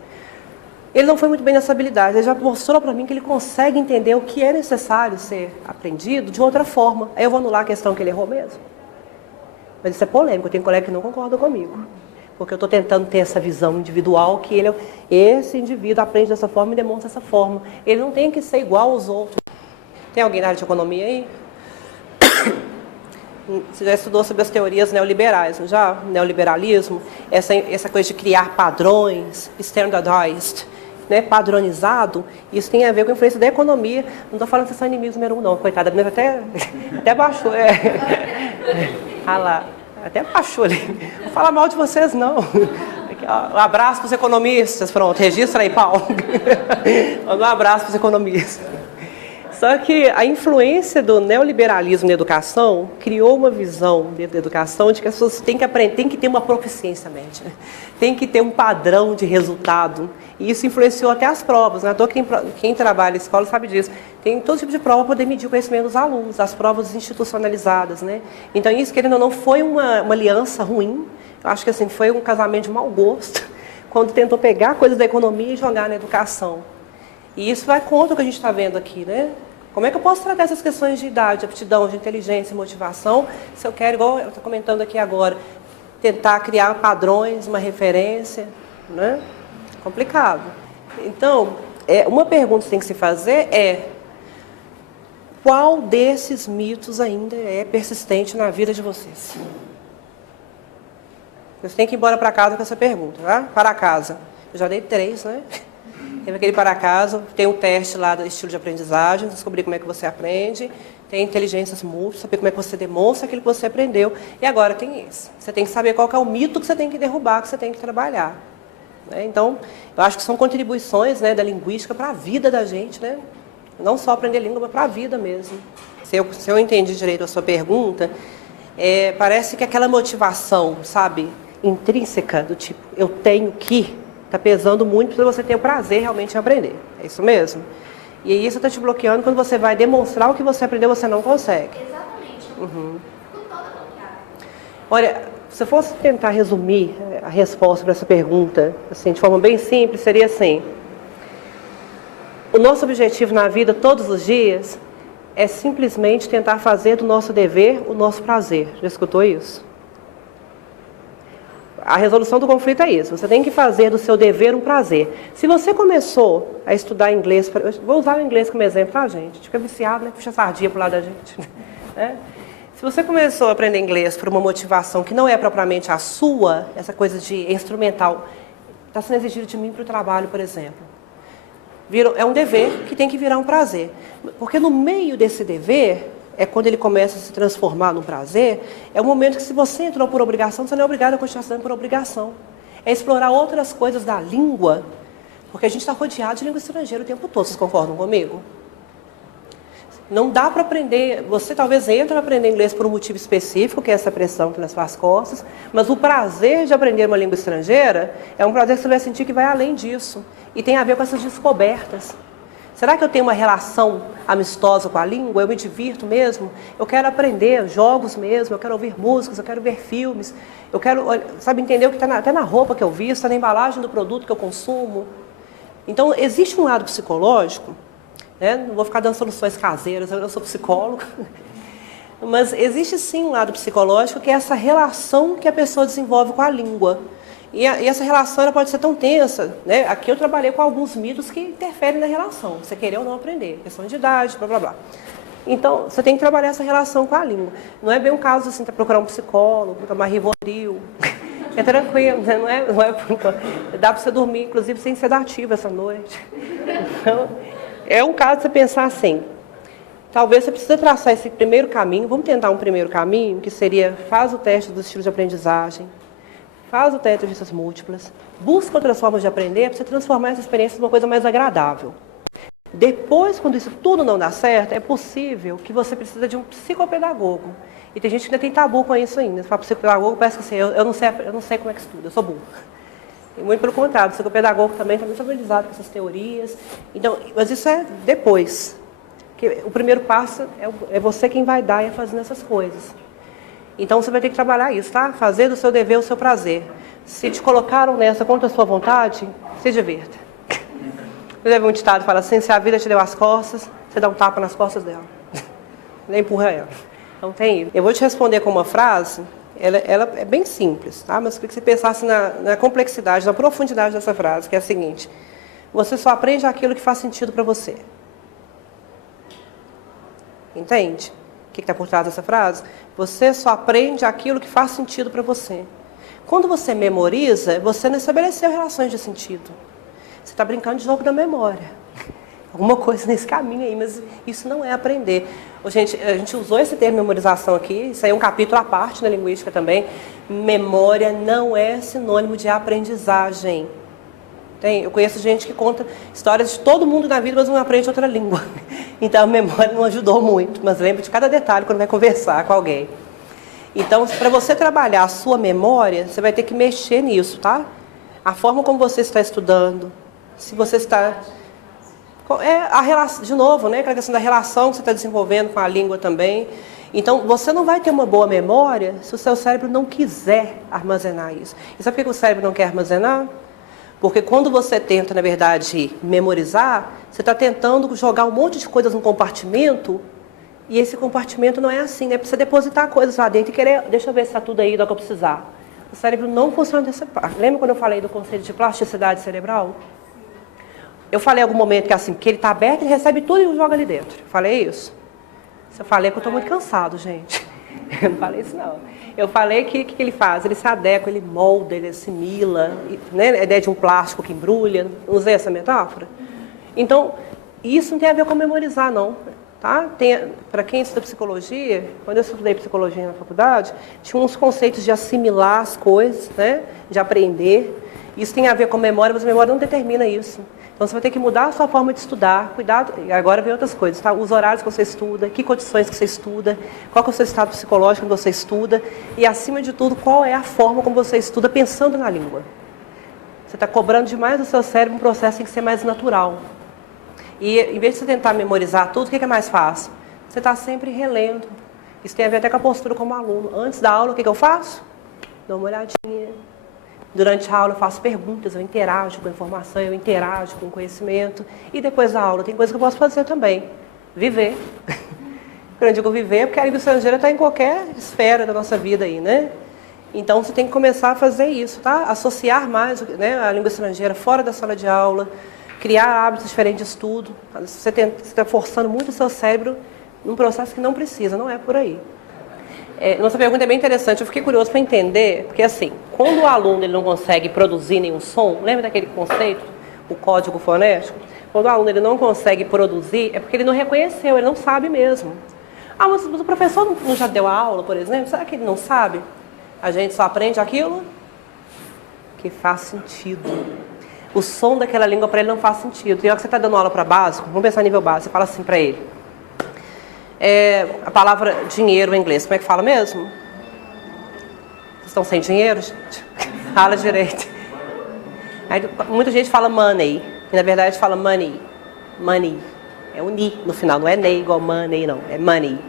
Ele não foi muito bem nessa habilidade, ele já mostrou para mim que ele consegue entender o que é necessário ser aprendido de outra forma. Aí eu vou anular a questão que ele errou mesmo. Mas isso é polêmico, eu tenho colega que não concordam comigo. Porque eu estou tentando ter essa visão individual, que esse indivíduo aprende dessa forma e demonstra dessa forma. Ele não tem que ser igual aos outros. Tem alguém na área de economia aí? Você já estudou sobre as teorias neoliberais, não já? Neoliberalismo, essa coisa de criar padrões, standardized, né? Padronizado, isso tem a ver com a influência da economia. Não estou falando que vocês são inimigos número 1, não, coitada, até baixou. Ah lá, até baixou ali. Não vou falar mal de vocês, não. Aqui, ó, um abraço para os economistas, pronto, registra aí, Paulo. Manda um abraço para os economistas. Só que a influência do neoliberalismo na educação criou uma visão dentro da educação de que as pessoas têm que aprender, têm que ter uma proficiência média, tem que ter um padrão de resultado. E isso influenciou até as provas. Né? Quem trabalha na escola sabe disso. Tem todo tipo de prova para poder medir o conhecimento dos alunos, as provas institucionalizadas. Né? Então isso, querendo ou não, foi uma aliança ruim. Eu acho que assim, foi um casamento de mau gosto, quando tentou pegar coisas da economia e jogar na educação. E isso vai contra o que a gente está vendo aqui, né? Como é que eu posso tratar essas questões de idade, de aptidão, de inteligência e motivação, se eu quero, igual eu estou comentando aqui agora, tentar criar padrões, uma referência, né? Complicado. Então, uma pergunta que tem que se fazer é: qual desses mitos ainda é persistente na vida de vocês? Vocês têm que ir embora para casa com essa pergunta, tá? Para casa. Eu já dei 3, né? Teve aquele para casa, tem um teste lá do estilo de aprendizagem, descobrir como é que você aprende, tem inteligências múltiplas, saber como é que você demonstra aquilo que você aprendeu, e agora tem esse. Você tem que saber qual que é o mito que você tem que derrubar, que você tem que trabalhar. Né? Então, eu acho que são contribuições, né, da linguística para a vida da gente, né? Não só aprender língua, mas para a vida mesmo. Se eu entendi direito a sua pergunta, parece que aquela motivação, sabe, intrínseca, do tipo, eu tenho que... Está pesando muito para você ter o prazer realmente em aprender. É isso mesmo? E isso está te bloqueando quando você vai demonstrar o que você aprendeu, você não consegue. Exatamente. Uhum. Tudo toda bloqueada. Olha, se eu fosse tentar resumir a resposta para essa pergunta, assim, de forma bem simples, seria assim: o nosso objetivo na vida, todos os dias, é simplesmente tentar fazer do nosso dever o nosso prazer. Já escutou isso? A resolução do conflito é isso. Você tem que fazer do seu dever um prazer. Se você começou a estudar inglês... Vou usar o inglês como exemplo, tá, gente? A gente fica viciado, né? Puxa sardinha pro lado da gente. Né? Se você começou a aprender inglês por uma motivação que não é propriamente a sua, essa coisa de instrumental, está sendo exigido de mim para o trabalho, por exemplo. É um dever que tem que virar um prazer. Porque no meio desse dever, é quando ele começa a se transformar num prazer, é o momento que se você entrou por obrigação, você não é obrigado a continuar estudando por obrigação. É explorar outras coisas da língua, porque a gente está rodeado de língua estrangeira o tempo todo. Vocês concordam comigo? Não dá para aprender, você talvez entre a aprender inglês por um motivo específico, que é essa pressão nas suas costas, mas o prazer de aprender uma língua estrangeira é um prazer que você vai sentir que vai além disso. E tem a ver com essas descobertas. Será que eu tenho uma relação amistosa com a língua? Eu me divirto mesmo? Eu quero aprender jogos mesmo, eu quero ouvir músicas, eu quero ver filmes, eu quero, sabe, entender o que está até na roupa que eu visto, está na embalagem do produto que eu consumo. Então, existe um lado psicológico, né? Não vou ficar dando soluções caseiras, eu não sou psicólogo, mas existe sim um lado psicológico que é essa relação que a pessoa desenvolve com a língua. E essa relação ela pode ser tão tensa, né? Aqui eu trabalhei com alguns mitos que interferem na relação, você querer ou não aprender, questão de idade, blá blá blá. Então, você tem que trabalhar essa relação com a língua. Não é bem um caso assim, para procurar um psicólogo, tomar Rivotril. É tranquilo, né? não é dá para você dormir, inclusive, sem sedativo essa noite. Então, é um caso de você pensar assim, talvez você precise traçar esse primeiro caminho, vamos tentar um primeiro caminho, que seria, faz o teste dos estilos de aprendizagem, faz o teste de inteligências múltiplas, busca outras formas de aprender para você transformar essa experiência numa coisa mais agradável. Depois, quando isso tudo não dá certo, é possível que você precisa de um psicopedagogo. E tem gente que ainda tem tabu com isso ainda. Você fala psicopedagogo, parece que assim, eu não sei como é que estuda, eu sou burro. E muito pelo contrário, o psicopedagogo também está muito familiarizado com essas teorias. Então, mas isso é depois. Que o primeiro passo é você quem vai dar e fazendo essas coisas. Então, você vai ter que trabalhar isso, tá? Fazer do seu dever o seu prazer. Se te colocaram nessa contra a sua vontade, se divirta. Eu já vi um ditado que fala assim, se a vida te deu as costas, você dá um tapa nas costas dela. Nem empurra ela. Então, tem isso. Eu vou te responder com uma frase, ela é bem simples, tá? Mas eu queria que você pensasse na complexidade, na profundidade dessa frase, que é a seguinte. Você só aprende aquilo que faz sentido para você. Entende? O que está por trás dessa frase? Você só aprende aquilo que faz sentido para você. Quando você memoriza, você não estabeleceu relações de sentido. Você está brincando de jogo da memória. Alguma coisa nesse caminho aí, mas isso não é aprender. Gente, a gente usou esse termo memorização aqui, isso aí é um capítulo à parte na linguística também. Memória não é sinônimo de aprendizagem. Eu conheço gente que conta histórias de todo mundo na vida, mas não aprende outra língua. Então a memória não ajudou muito, mas lembra de cada detalhe quando vai conversar com alguém. Então, para você trabalhar a sua memória, você vai ter que mexer nisso, tá? A forma como você está estudando, se você está... a relação, de novo, né? Aquela questão da relação que você está desenvolvendo com a língua também. Então, você não vai ter uma boa memória se o seu cérebro não quiser armazenar isso. E sabe por que o cérebro não quer armazenar? Porque quando você tenta, na verdade, memorizar, você está tentando jogar um monte de coisas num compartimento, e esse compartimento não é assim, né? Precisa depositar coisas lá dentro e querer, deixa eu ver se está tudo aí do que eu precisar. O cérebro não funciona dessa parte. Lembra quando eu falei do conceito de plasticidade cerebral? Eu falei em algum momento que assim, que ele está aberto, ele recebe tudo e joga ali dentro. Falei isso? Se eu falei que eu estou muito cansado, gente. Eu não falei isso, não. Eu falei que o que ele faz? Ele se adequa, ele molda, ele assimila, né? A ideia de um plástico que embrulha. Não usei essa metáfora? Então, isso não tem a ver com memorizar, não. Tá? Para quem estuda psicologia, quando eu estudei psicologia na faculdade, tinha uns conceitos de assimilar as coisas, né? De aprender. Isso tem a ver com memória, mas a memória não determina isso. Então, você vai ter que mudar a sua forma de estudar, cuidado, e agora vem outras coisas, tá? Os horários que você estuda, que condições que você estuda, qual que é o seu estado psicológico quando você estuda, e, acima de tudo, qual é a forma como você estuda pensando na língua. Você está cobrando demais do seu cérebro um processo que tem que ser mais natural. E, em vez de você tentar memorizar tudo, o que é mais fácil? Você está sempre relendo. Isso tem a ver até com a postura como aluno. Antes da aula, o que eu faço? Dou uma olhadinha. Durante a aula eu faço perguntas, eu interajo com a informação, eu interajo com o conhecimento. E depois da aula tem coisa que eu posso fazer também. Viver. Quando eu digo viver, é porque a língua estrangeira está em qualquer esfera da nossa vida aí, né? Então você tem que começar a fazer isso, tá? Associar mais, né, a língua estrangeira fora da sala de aula, criar hábitos diferentes de estudo. Você está forçando muito o seu cérebro num processo que não precisa, não é por aí. Nossa pergunta é bem interessante, eu fiquei curioso para entender, porque assim, quando o aluno ele não consegue produzir nenhum som, lembra daquele conceito, o código fonético? Quando o aluno ele não consegue produzir, é porque ele não reconheceu, ele não sabe mesmo. Ah, mas o professor não já deu a aula, por exemplo? Será que ele não sabe? A gente só aprende aquilo que faz sentido. O som daquela língua para ele não faz sentido. E a hora que você está dando aula para básico, vamos pensar em nível básico, você fala assim para ele. A palavra dinheiro em inglês, como é que fala mesmo? Vocês estão sem dinheiro, gente? Fala direito. Aí, muita gente fala money, e na verdade fala money. Money. É o ni no final, não é ney igual money, não. É money.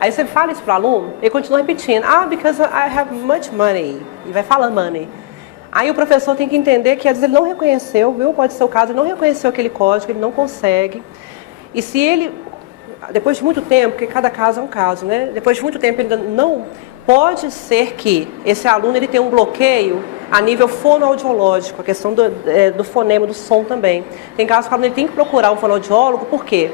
Aí você fala isso para o aluno, ele continua repetindo. Because I have much money. E vai falando money. Aí o professor tem que entender que às vezes ele não reconheceu, viu? Pode ser o caso, ele não reconheceu aquele código, ele não consegue. E se ele, depois de muito tempo, porque cada caso é um caso, né? Depois de muito tempo ele ainda não... Pode ser que esse aluno ele tenha um bloqueio a nível fonoaudiológico, a questão do fonema, do som também. Tem casos que o aluno ele tem que procurar um fonoaudiólogo, por quê?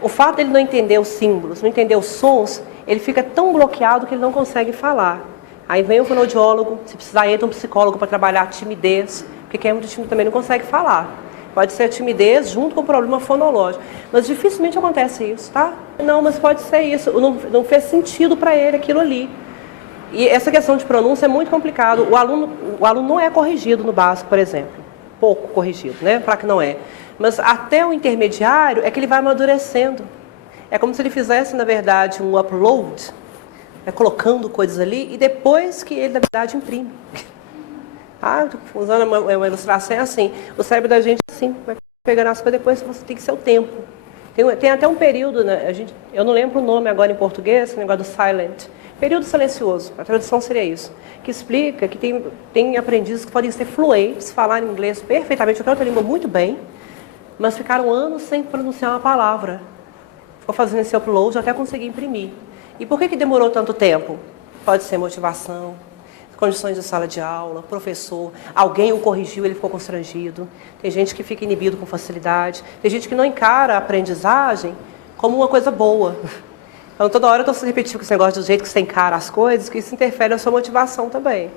O fato dele não entender os símbolos, não entender os sons, ele fica tão bloqueado que ele não consegue falar. Aí vem o fonoaudiólogo, se precisar entra um psicólogo para trabalhar a timidez, porque quem é muito tímido também não consegue falar. Pode ser a timidez junto com o problema fonológico. Mas dificilmente acontece isso, tá? Não, mas pode ser isso. Não fez sentido para ele aquilo ali. E essa questão de pronúncia é muito complicado. O aluno não é corrigido no básico, por exemplo. Pouco corrigido, né? Falar que não é. Mas até o intermediário é que ele vai amadurecendo. É como se ele fizesse, na verdade, um upload, colocando coisas ali, e depois que ele, na verdade, imprime. Usando uma ilustração é assim. O cérebro da gente, assim, vai pegando as coisas, depois você tem que ser o tempo. Tem até um período, né? Eu não lembro o nome agora em português, o negócio do silent. Período silencioso, a tradução seria isso, que explica que tem aprendizes que podem ser fluentes, falar inglês perfeitamente, qualquer outra língua muito bem, mas ficaram anos sem pronunciar uma palavra. Ficou fazendo esse upload até conseguir imprimir. E por que demorou tanto tempo? Pode ser motivação, condições de sala de aula, professor, alguém o corrigiu, ele ficou constrangido. Tem gente que fica inibido com facilidade, tem gente que não encara a aprendizagem como uma coisa boa. Então, toda hora eu estou repetindo esse negócio do jeito que você encara as coisas, que isso interfere na sua motivação também.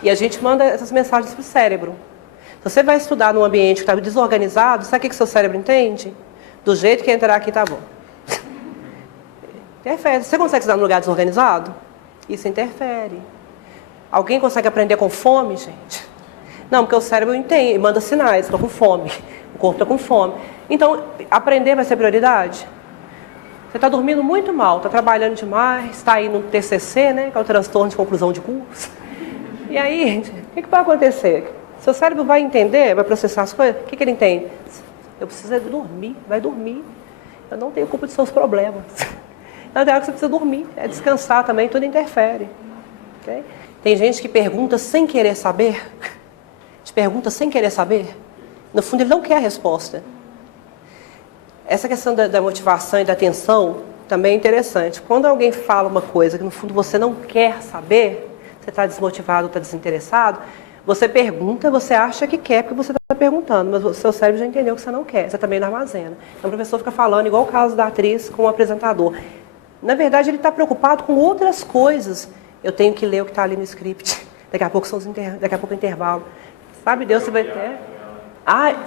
E a gente manda essas mensagens para o cérebro. Se você vai estudar num ambiente que está desorganizado, sabe o que seu cérebro entende? Do jeito que entrar aqui está bom. Interfere. Você consegue estudar num lugar desorganizado? Isso interfere. Alguém consegue aprender com fome, gente? Não, porque o cérebro entende, manda sinais, estou com fome. O corpo está com fome. Então, aprender vai ser prioridade? Você está dormindo muito mal, está trabalhando demais, está aí no TCC, né, que é o transtorno de conclusão de curso. E aí, o que vai acontecer? Seu cérebro vai entender, vai processar as coisas, o que ele entende? Eu preciso dormir, vai dormir. Eu não tenho culpa dos seus problemas. Na verdade, você precisa dormir, é descansar também, tudo interfere. Okay? Tem gente que pergunta sem querer saber. Te pergunta sem querer saber. No fundo, ele não quer a resposta. Essa questão da motivação e da atenção também é interessante. Quando alguém fala uma coisa que no fundo você não quer saber, você está desmotivado, está desinteressado, você pergunta, você acha que quer porque você está perguntando, mas o seu cérebro já entendeu que você não quer, você também não armazena. Então o professor fica falando, igual o caso da atriz com o apresentador. Na verdade, ele está preocupado com outras coisas. Eu tenho que ler o que está ali no script. Daqui a pouco daqui a pouco é intervalo. Sabe Deus, você vai ter...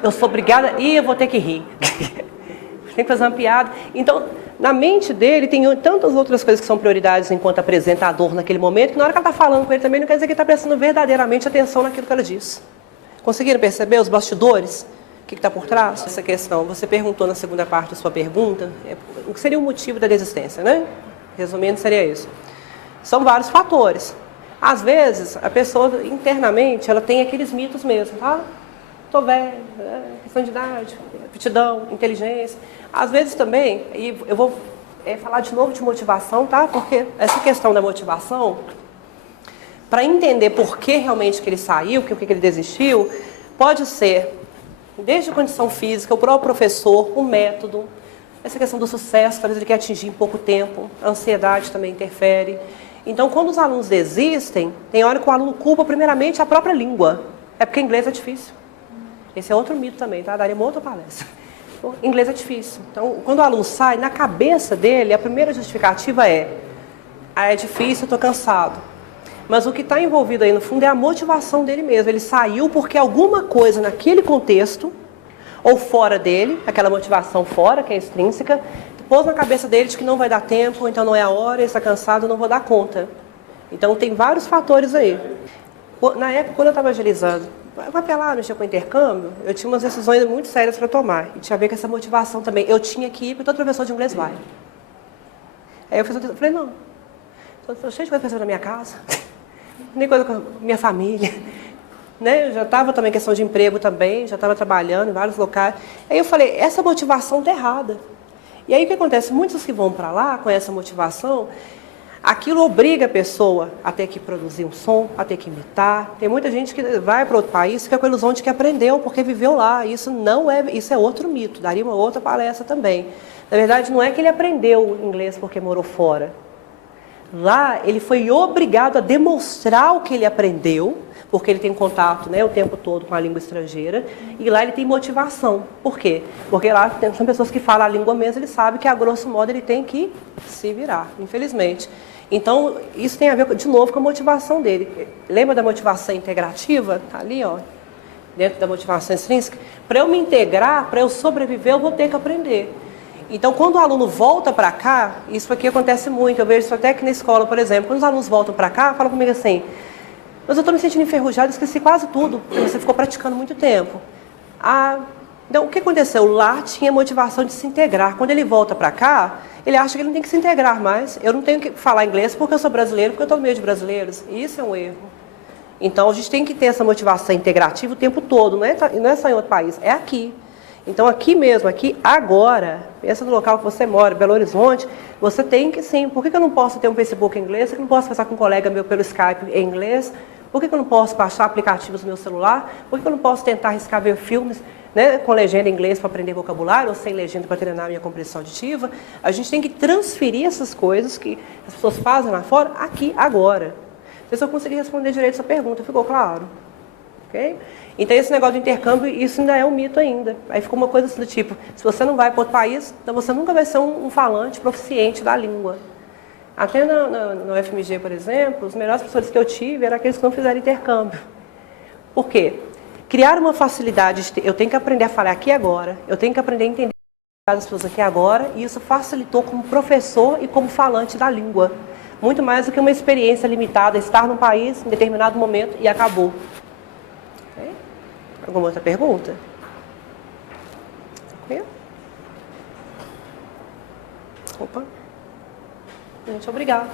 eu sou obrigada e eu vou ter que rir. Tem que fazer uma piada. Então, na mente dele, tem tantas outras coisas que são prioridades enquanto apresentador naquele momento, que na hora que ela está falando com ele também, não quer dizer que ele está prestando verdadeiramente atenção naquilo que ela diz. Conseguiram perceber os bastidores? O que está por trás? Essa questão, você perguntou na segunda parte da sua pergunta, o que seria o motivo da desistência, né? Resumindo, seria isso. São vários fatores. Às vezes, a pessoa, internamente, ela tem aqueles mitos mesmo, tá? Estou velho, questão de idade, aptidão, inteligência. Às vezes também, e eu vou falar de novo de motivação, tá? Porque essa questão da motivação, para entender por que realmente que ele saiu, por que ele desistiu, pode ser, desde a condição física, o próprio professor, o método, essa questão do sucesso, talvez ele quer atingir em pouco tempo, a ansiedade também interfere. Então, quando os alunos desistem, tem hora que o aluno culpa primeiramente a própria língua. É porque inglês é difícil. Esse é outro mito também, tá? Daria uma outra palestra. O inglês é difícil. Então, quando o aluno sai, na cabeça dele, a primeira justificativa é Ah, é difícil, eu estou cansado. Mas o que está envolvido aí no fundo é a motivação dele mesmo. Ele saiu porque alguma coisa naquele contexto, ou fora dele, aquela motivação fora, que é extrínseca, pôs na cabeça dele de que não vai dar tempo, então não é a hora, ele está cansado, eu não vou dar conta. Então tem vários fatores aí. Na época, quando eu estava agilizando, vai pra lá, mexer com intercâmbio, eu tinha umas decisões muito sérias para tomar. E tinha a ver com essa motivação também. Eu tinha que ir, porque todo professor de inglês vai. Aí eu falei, não, estou cheio de coisa para fazer na minha casa, nem coisa com a minha família. Né? Eu já estava também em questão de emprego também, já estava trabalhando em vários locais. Aí eu falei, essa motivação está errada. E aí o que acontece? Muitos que vão para lá com essa motivação, aquilo obriga a pessoa a ter que produzir um som, a ter que imitar. Tem muita gente que vai para outro país e fica com a ilusão de que aprendeu porque viveu lá. Isso é outro mito, daria uma outra palestra também. Na verdade, não é que ele aprendeu inglês porque morou fora. Lá, ele foi obrigado a demonstrar o que ele aprendeu, porque ele tem contato, né, o tempo todo com a língua estrangeira, e lá ele tem motivação. Por quê? Porque lá são pessoas que falam a língua mesmo, ele sabe que, a grosso modo, ele tem que se virar, infelizmente. Então, isso tem a ver, de novo, com a motivação dele. Lembra da motivação integrativa? Está ali, ó, dentro da motivação extrínseca. Para eu me integrar, para eu sobreviver, eu vou ter que aprender. Então, quando o aluno volta para cá, isso aqui acontece muito, eu vejo isso até aqui na escola, por exemplo, quando os alunos voltam para cá, falam comigo assim, mas eu estou me sentindo enferrujado, esqueci quase tudo, porque você ficou praticando muito tempo. Então, o que aconteceu? Lá tinha motivação de se integrar. Quando ele volta para cá, ele acha que ele não tem que se integrar mais. Eu não tenho que falar inglês porque eu sou brasileiro, porque eu estou no meio de brasileiros. E isso é um erro. Então, a gente tem que ter essa motivação integrativa o tempo todo, não é só em outro país, é aqui. Então, aqui mesmo, aqui agora, pensa no local que você mora, Belo Horizonte, você tem que sim. Por que eu não posso ter um Facebook em inglês? Por que eu não posso conversar com um colega meu pelo Skype em inglês? Por que eu não posso baixar aplicativos no meu celular? Por que eu não posso tentar arriscar ver filmes, né, com legenda em inglês para aprender vocabulário ou sem legenda para treinar a minha compreensão auditiva? A gente tem que transferir essas coisas que as pessoas fazem lá fora, aqui, agora. Não sei se eu consegui responder direito essa pergunta, ficou claro? Okay? Então, esse negócio de intercâmbio, isso ainda é um mito ainda. Aí ficou uma coisa assim do tipo, se você não vai para outro país, então você nunca vai ser um falante proficiente da língua. Até no FMG, por exemplo, os melhores professores que eu tive eram aqueles que não fizeram intercâmbio. Por quê? Criar uma facilidade, eu tenho que aprender a falar aqui agora, eu tenho que aprender a entender as pessoas aqui agora, e isso facilitou como professor e como falante da língua. Muito mais do que uma experiência limitada, estar num país em determinado momento e acabou. Okay? Alguma outra pergunta? Tranquilo? Opa. Gente, obrigada.